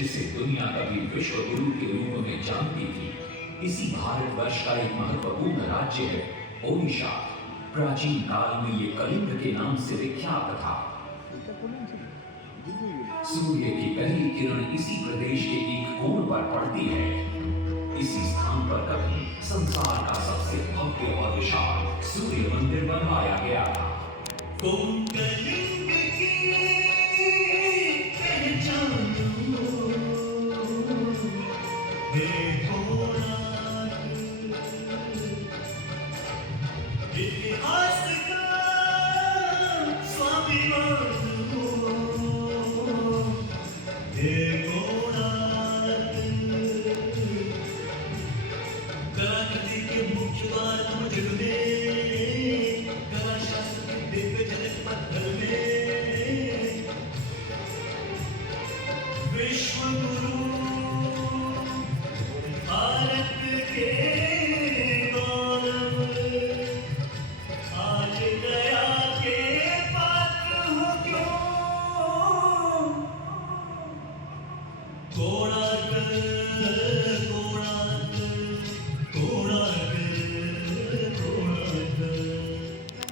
जिसे दुनिया कभी विश्व गुरु के रूप में जानती थी, इसी भारतवर्ष का एक महत्वपूर्ण राज्य है ओडिशा। प्राचीन काल में ये कलिंग के नाम से विख्यात था। सूर्य की पहली किरण इसी प्रदेश के एक कोण पर पड़ती है। इसी स्थान पर कभी संसार का सबसे भव्य और विशाल सूर्य मंदिर बनवाया गया था।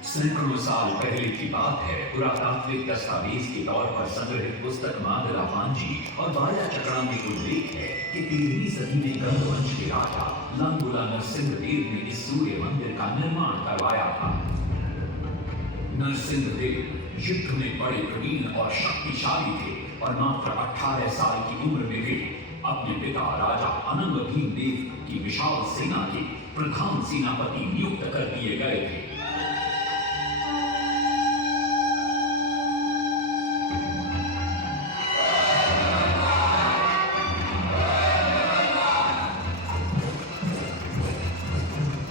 सैकड़ों साल पहले की बात है। पुरातात्विक दस्तावेज के तौर पर संग्रहित पुस्तक मादला पांजी और बाया चकड़ा में उल्लेख है कि 13वीं सदी में गंगवंश के राजा लांगुला नरसिंहदेव ने इस सूर्य मंदिर का निर्माण करवाया था। नरसिंहदेव युद्ध में बड़े प्रवीण और शक्तिशाली थे और मात्र 18 साल की उम्र में वे अपने पिता राजा अनंग भीमदेव की विशाल सेना के प्रधान सेनापति नियुक्त कर दिए गए थे।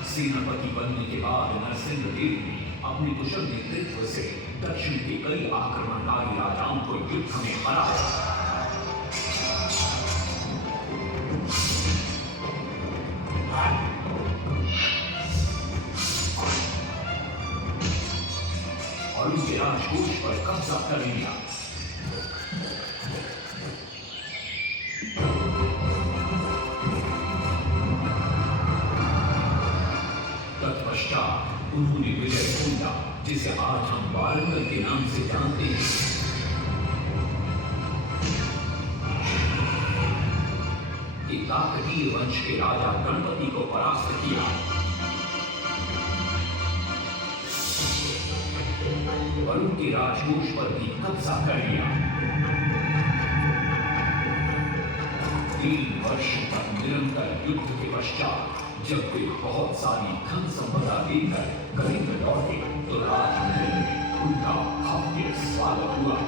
सेनापति बनने के बाद नरसिंहदेव ने अपने कुशल नेतृत्व से दक्षिण के कई आक्रमणकारी राजाओं को युद्ध में हराया। और उनके राजकोष पर कब्जा कर लिया। तत्पश्चात उन्होंने विजय पूजा, जिसे आज हम वारंगल के नाम से जानते हैं, काकतीय वंश के राजा गणपति को परास्त किया और उनके राजकोष पर भी कब्जा कर लिया। 3 वर्षों तक निरंतर युद्ध के पश्चात जब वे बहुत सारी धन संपदा लेकर कलिंग लौटे तो राजमहल में उनका भव्य स्वागत हुआ।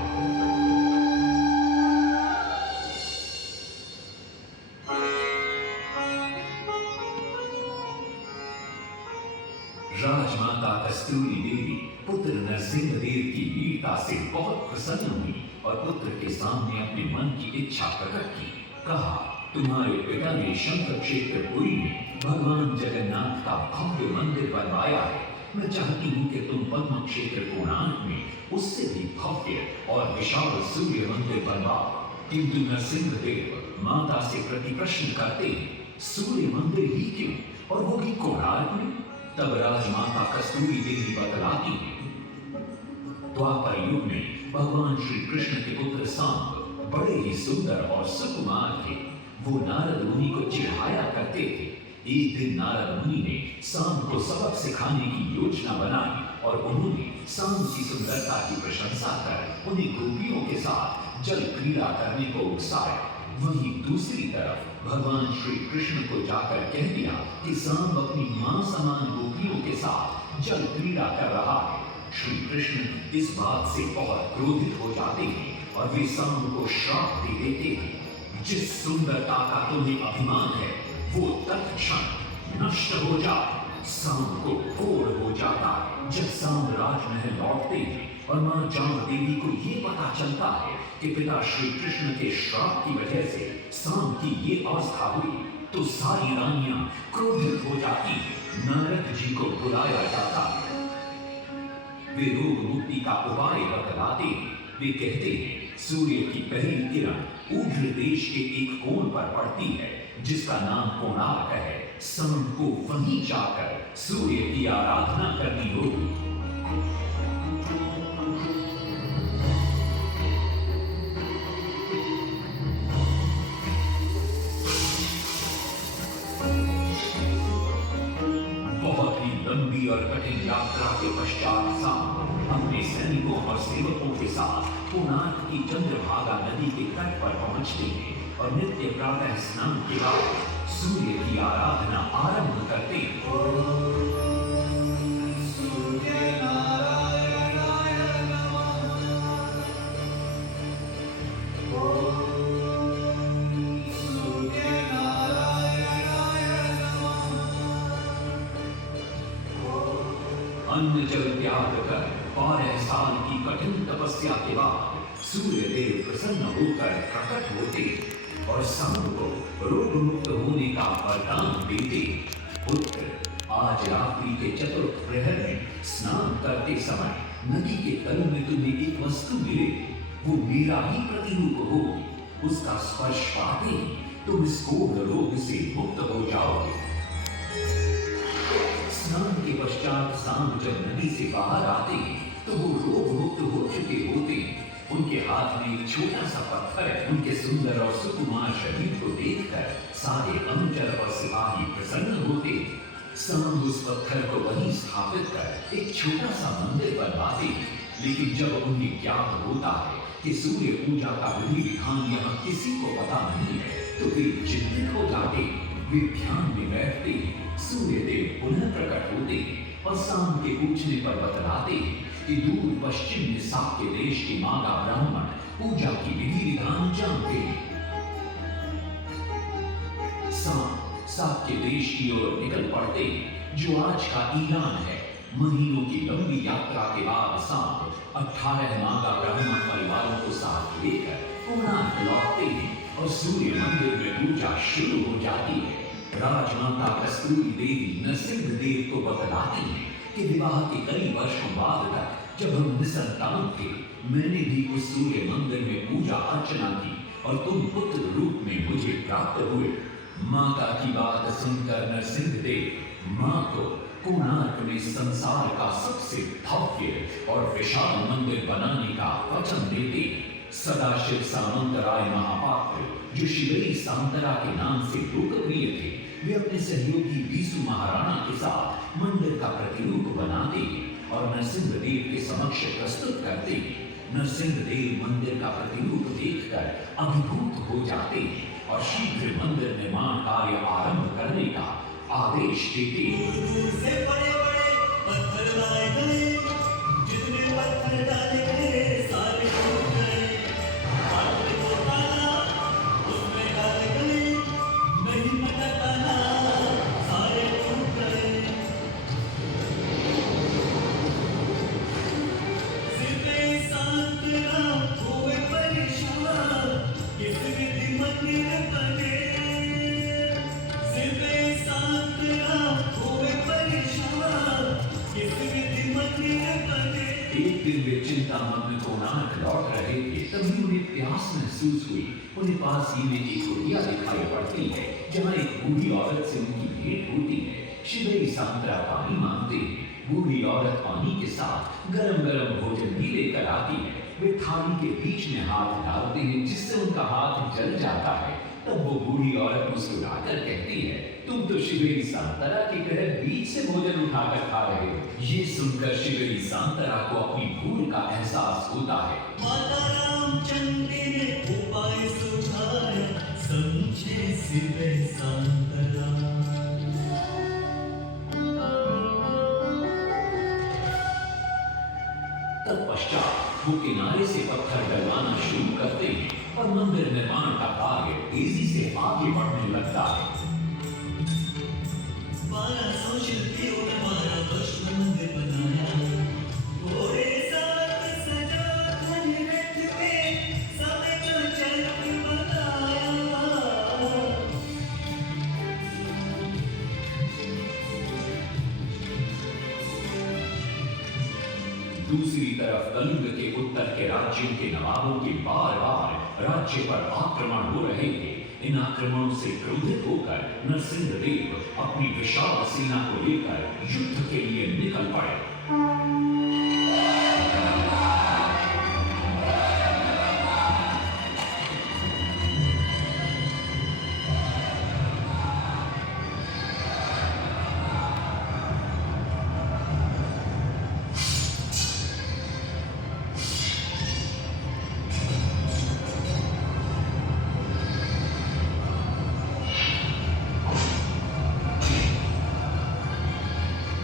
राजमाता कस्तूरी देवी पुत्र नरसिंहदेव की वीरता से बहुत प्रसन्न हुई और पुत्र के सामने अपने मन की इच्छा प्रकट की। कहा, तुम्हारे पिता ने शंकर क्षेत्र पुरी में भगवान जगन्नाथ का भव्य मंदिर बनवाया है। मैं चाहती हूँ कि तुम पद्म क्षेत्र कोणार्क में उससे भी भव्य और विशाल सूर्य मंदिर बनवाओ। किंतु नरसिंहदेव माता से प्रति प्रश्न करते हैं, सूर्य मंदिर ही क्यों, और वो भी कोणार्क में? तब राजमाता कस्तूरी देवी बतलाती है, द्वापर युग में भगवान श्री कृष्ण के पुत्र सांब बड़े ही सुंदर और सुकुमार थे। वो नारद मुनि को चिढ़ाया करते थे। एक दिन नारद मुनि ने सांब को सबक सिखाने की योजना बनाई और उन्होंने सांब की सुंदरता की प्रशंसा कर उन्हें गोपियों के साथ जल क्रीड़ा करने को उकसाया। वहीं दूसरी तरफ भगवान श्री कृष्ण को जाकर कह दिया कि सांब अपनी मां समान गोपियों के साथ जल क्रीड़ा कर रहा है। श्री कृष्ण इस बात से बहुत क्रोधित हो जाते हैं और वे सांब को श्राप दे देते हैं, जिस सुंदरता का तुम्हें अभिमान है वो तत्क्षण नष्ट हो जाए। सांब को घोर हो जाता है। जब सांब राजमहल लौटते हैं और मां जांब देवी को ये पता चलता है कि पिता श्री कृष्ण के श्राप की वजह से सांब की ये अवस्था हुई, तो सारी रानियां क्रोधित हो जाती हैं। नारद जी को बुलाया जाता है। वे रोग मुक्ति का उपाय बतलाते हैं। वे कहते हैं, सूर्य की पहली किरण ऊर्ध्व देश के एक कोण पर पड़ती है जिसका नाम कोणार्क है। शाम को वहीं जाकर सूर्य की आराधना करनी होगी। बहुत ही लंबी और कठिन यात्रा के पश्चात शाम अपने सैनिकों और सेवकों के साथ कोणार्क की चंद्रभागा नदी के तट पर पहुंचते हैं और नित्य प्रातः स्नान के बाद सूर्य की आराधना आरंभ करते हैं। अन्न जल त्याग कर 12 साल की कठिन तपस्या के बाद सूर्य देव प्रसन्न होकर प्रकट होते और शाम को रोग मुक्त होने का वरदान देते। पुत्र, आज रात्रि के चतुर्थ प्रहर में स्नान करते समय नदी के तल में तुम्हें एक वस्तु मिलेगी। वो मेरा ही प्रतिरूप होगी। उसका स्पर्श पाते ही तुम इस कोढ़ रोग से मुक्त हो जाओगे। स्नान के पश्चात शाम जब नदी से बाहर आते हैं तो वो रोग मुक्त हो चुके होते हैं। उनके हाथ में एक छोटा सा पत्थर है। उनके सुंदर और सुकुमार शरीर को देखकर सारे अनुचर और सिपाही प्रसन्न होते हैं। शाम उस पत्थर को वहीं स्थापित कर एक छोटा सा मंदिर बनवाते हैं। लेकिन जब उन्हें ज्ञात होता है कि सूर्य पूजा का विधि विधान यहाँ किसी को पता नहीं है तो वे चिंतित हो जाते हैं। वे ध्यान में बैठते हैं। सूर्य देव पुनः प्रकट होते हैं और शाम के पूछने पर बतलाते हैं कि दूर पश्चिम में साक्य देश के मागा ब्राह्मण पूजा की विधि विधान जानते हैं। शाम साक्य देश की ओर निकल पड़ते हैं जो आज का ईरान है। महीनों की लंबी यात्रा के बाद शाम 18 मागा ब्राह्मण परिवारों को साथ लेकर कोणार्क लौटते हैं और सूर्य मंदिर में पूजा शुरू हो जाती है। राजमाता कस्तूरी देवी नरसिंह देव को बतलाती हैं कि विवाह के कई वर्षों बाद तक जब हम निसंतान थे मैंने भी उस सूर्य मंदिर में पूजा अर्चना की और तुम पुत्र रूप में मुझे प्राप्त हुए। माता की बात सुनकर नरसिंह देव मां को कोणार्क में संसार का सबसे भव्य और विशाल मंदिर बनाने का वचन देते। सदाशिव सामंतराय महापात्र जो शिवई सांतरा के नाम से लोकप्रिय थे, वे अपने सहयोगी बीसू महाराणा के साथ मंदिर का प्रतिरूप बनाते हैं और नरसिंह देव के समक्ष प्रस्तुत करते हैं। नरसिंह देव मंदिर का प्रतिरूप देखकर अभिभूत हो जाते हैं और शीघ्र मंदिर निर्माण कार्य आरंभ करने का आदेश देते हैं। से बड़े-बड़े पत्थर लाए गए, जितने पत्थर डाले गए सारे टूट गए। पात्र को डाला, उसमें डाले गए, नहीं मटकाना, सारे टूट गए। सिर्फ शांत ना होए परेशान, किस विधि मंदिर बने। सिर्फ शांत ना होए परेशान, किस विधि मंदिर बने। एक दिन वे चिंतामग्न कोणार्क लौट रहे थे, तभी उन्हें प्यास महसूस हुई। उन्हें पास ही में एक कुटिया दिखाई पड़ती है जहाँ एक बूढ़ी औरत से उनकी भेंट होती है। शिवई सांतरा पानी मांगते हैं। बूढ़ी औरत पानी के साथ गरम गरम भोजन भी लेकर आती है। वे थाली के बीच में हाथ डालते हैं जिससे उनका हाथ जल जाता है। तब वो बूढ़ी औरत मुस्कुराकर कहती है, तुम तो शिवई सांतरा के घर बीच से भोजन उठाकर खा रहे हो। ये सुनकर शिवई सांतरा को अपनी भूल का एहसास होता है। माता रामचंद्र ने उपाय सुझाया, समझे सिर्फ सांतरा। तत्पश्चात वो किनारे से पत्थर डलवाना शुरू करते हैं और मंदिर निर्माण का कार्य तेजी से आगे बढ़ने लगता है। 1200 शिल्पियों ने 12 वर्ष में मंदिर बनाया। घोड़े साथ सजा धन रथ में, सब चल बनाया। दूसरी तरफ कलिंग के उत्तर के राज्यों के नवाबों के बार बार राज्य पर आक्रमण हो रहे थे। इन आक्रमणों से क्रोधित होकर नरसिंहदेव अपनी विशाल सेना को लेकर युद्ध के लिए निकल पड़े।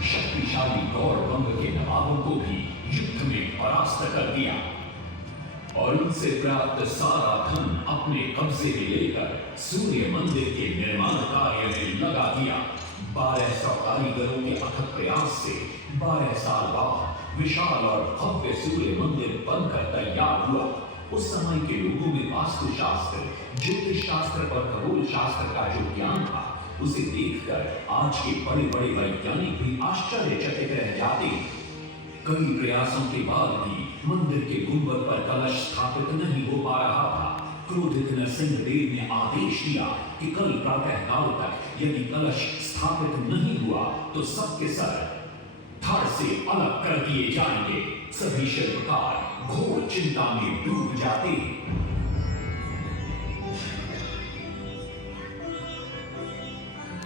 शक्तिशाली गौरवंग के नवाबों को भी युद्ध में परास्त कर दिया और उनसे प्राप्त सारा धन अपने कब्जे में लेकर सूर्य मंदिर के निर्माण कार्य में लगा दिया। 1200 कारीगरों के अथक प्रयास से 12 साल बाद विशाल और भव्य सूर्य मंदिर बनकर तैयार हुआ। उस समय के लोगों में वास्तुशास्त्र, ज्योतिष शास्त्र और खगोल शास्त्र का जो ज्ञान था, उसे देखकर आज के बड़े बड़े वैज्ञानिक भी आश्चर्यचकित रह जाते। कई प्रयासों के बाद भी मंदिर के गुंबद पर कलश स्थापित नहीं हो पा रहा था। क्रोधित नरसिंहदेव ने आदेश दिया कि कल प्रातः काल तक यदि कलश स्थापित नहीं हुआ तो सबके सर धड़ से अलग कर दिए जाएंगे। सभी शिल्पकार घोर चिंता में डूब जाते।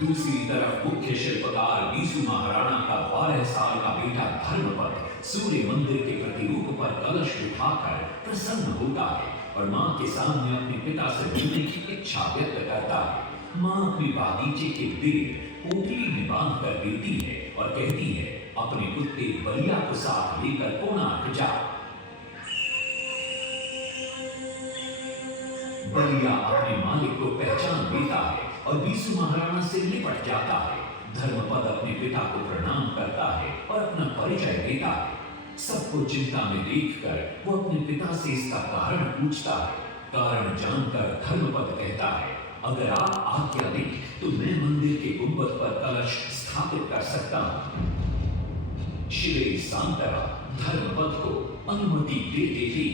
दूसरी तरफ मुख्य शिल्पकार बीसू महाराणा का 12 साल का बेटा धर्मपद सूर्य मंदिर के प्रतिरूप पर कलश उठाकर प्रसन्न होता है और मां के सामने अपने पिता से मिलने की इच्छा व्यक्त करता है। मां अपने बागीचे के बेर पोटली में बांध कर देती है और कहती है, अपने कुत्ते बलिया को साथ लेकर कोणार्क जा। बलिया अपने मालिक को पहचान देता है और बीसू महाराणा से निपट जाता है। धर्मपद अपने पिता को प्रणाम करता है और अपना परिचय देता है। सबको चिंता में देखकर वो अपने पिता से इसका कारण पूछता है। कारण जानकर धर्मपद कहता है, अगर आप आज्ञा दें तो मैं मंदिर के गुंबद पर कलश स्थापित कर सकता हूं। शिवे सांतरा धर्मपद को अनुमति दे देती।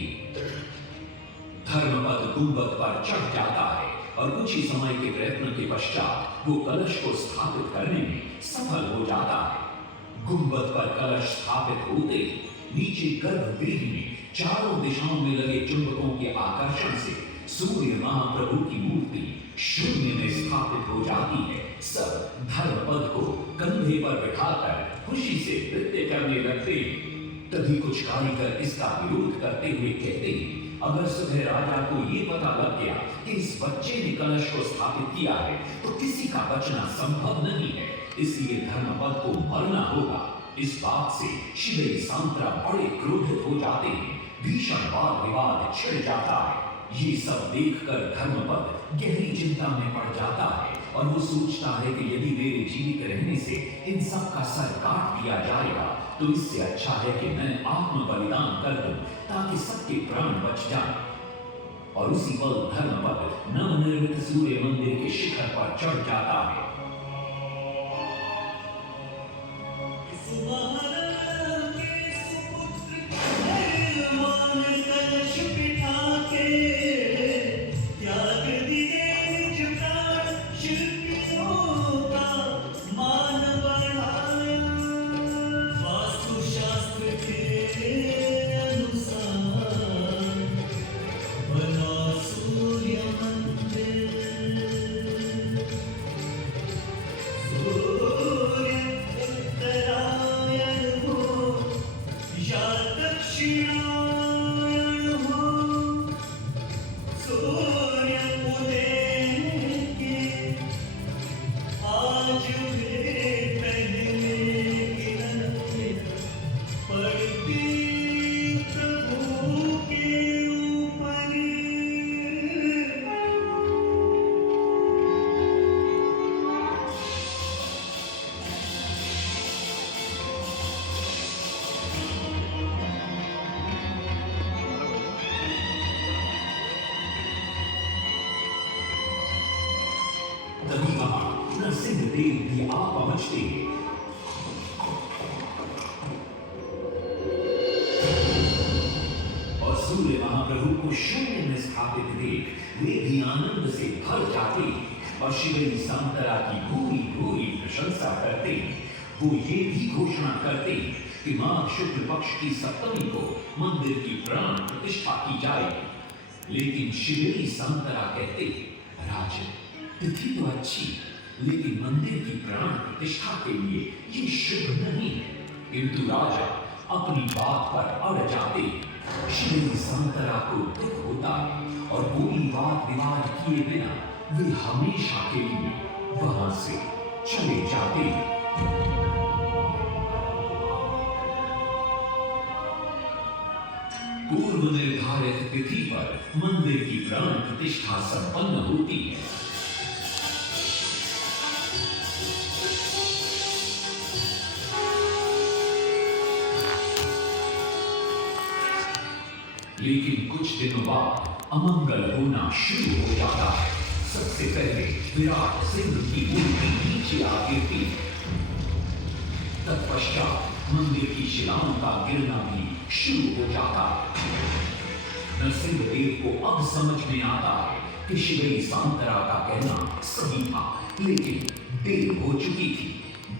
धर्मपद गुंबद पर चढ़ जाता है और कुछ ही समय के प्रयत्न के पश्चात वो कलश को स्थापित करने में सफल हो जाता है। गुंबद पर कलश स्थापित होते ही नीचे गर्भगृह में चारों दिशाओं में लगे चुंबकों के आकर्षण से सूर्य महाप्रभु की मूर्ति शून्य में स्थापित हो जाती है। सब धर्मपद को कंधे पर बिठाकर खुशी से नृत्य करने लगते हैं। तभी कुछ कारीगर इसका विरोध करते हुए कहते हैं, अगर सुबह राजा को ये पता लग गया कि इस बच्चे ने कलश को स्थापित किया है तो किसी का बचना संभव नहीं है, इसलिए धर्मपद को मरना होगा। इस बात से शिवे सांतरा बड़े क्रोधित हो जाते हैं। भीषण वाद विवाद छिड़ जाता है। ये सब देखकर धर्मपद गहरी चिंता में पड़ जाता है और वो सोचता है कि यदि मेरे जीवित रहने से इन सब का सर काट दिया जाएगा तो इससे अच्छा है कि मैं आत्म बलिदान कर दूं ताकि सबके प्राण बच जाएं। और उसी पल धर्मपद नवनिर्मित सूर्य मंदिर के शिखर पर चढ़ जाता है। तभी वहां नरसिंहदेव भी आ पहुंचते हैं। और सूर्य महाप्रभु को शून्य में स्थापित देख वे भी आनंद से भर जाते और शिवरी सांतरा की भूरी भूरी प्रशंसा करते। वो ये भी घोषणा करते कि माघ शुक्ल पक्ष की सप्तमी को मंदिर की प्राण प्रतिष्ठा की जाएगी। लेकिन शिवरी सांतरा कहते, राजन, तिथि तो अच्छी, लेकिन मंदिर की प्राण प्रतिष्ठा के लिए ये शुभ नहीं है। किंतु राजा अपनी बात पर अड़ जाते। शिवरी सांतरा को दुख होता है और कोई वाद विवाद किए बिना वे हमेशा के लिए वहां से चले जाते। पूर्व निर्धारित तिथि पर मंदिर की प्राण प्रतिष्ठा संपन्न होती है। लेकिन कुछ दिनों बाद अमंगल होना शुरू हो जाता है। सबसे पहले विराट सिंह की मूर्ति नीचे आ गिरती है। तत्पश्चात मंदिर की शिलाओं का गिरना भी शुरू हो जाता है। नरसिंहदेव को अब समझ में आता है कि शिवरी सांतरा का कहना सही था, लेकिन देर हो चुकी थी।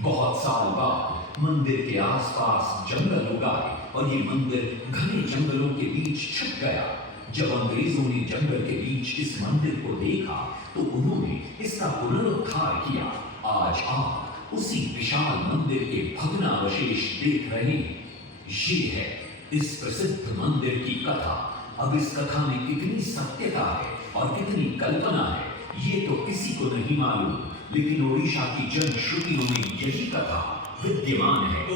बहुत साल बाद मंदिर के आसपास जंगल उगाए और ये मंदिर घने जंगलों के बीच छुप गया। जब अंग्रेजों ने जंगल के बीच इस मंदिर को देखा तो उन्होंने इसका पुनरुद्धार किया। आज आप उसी विशाल मंदिर के भग्नावशेष देख रहे हैं। ये है इस प्रसिद्ध मंदिर की कथा। अब इस कथा में कितनी सत्यता है और कितनी कल्पना है, ये तो किसी को नहीं मालूम, लेकिन ओडिशा की जनश्रुतियों में यही कथा विद्यमान है।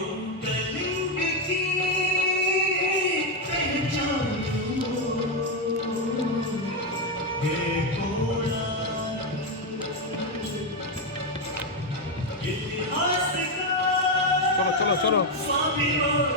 चलो चलो चलो।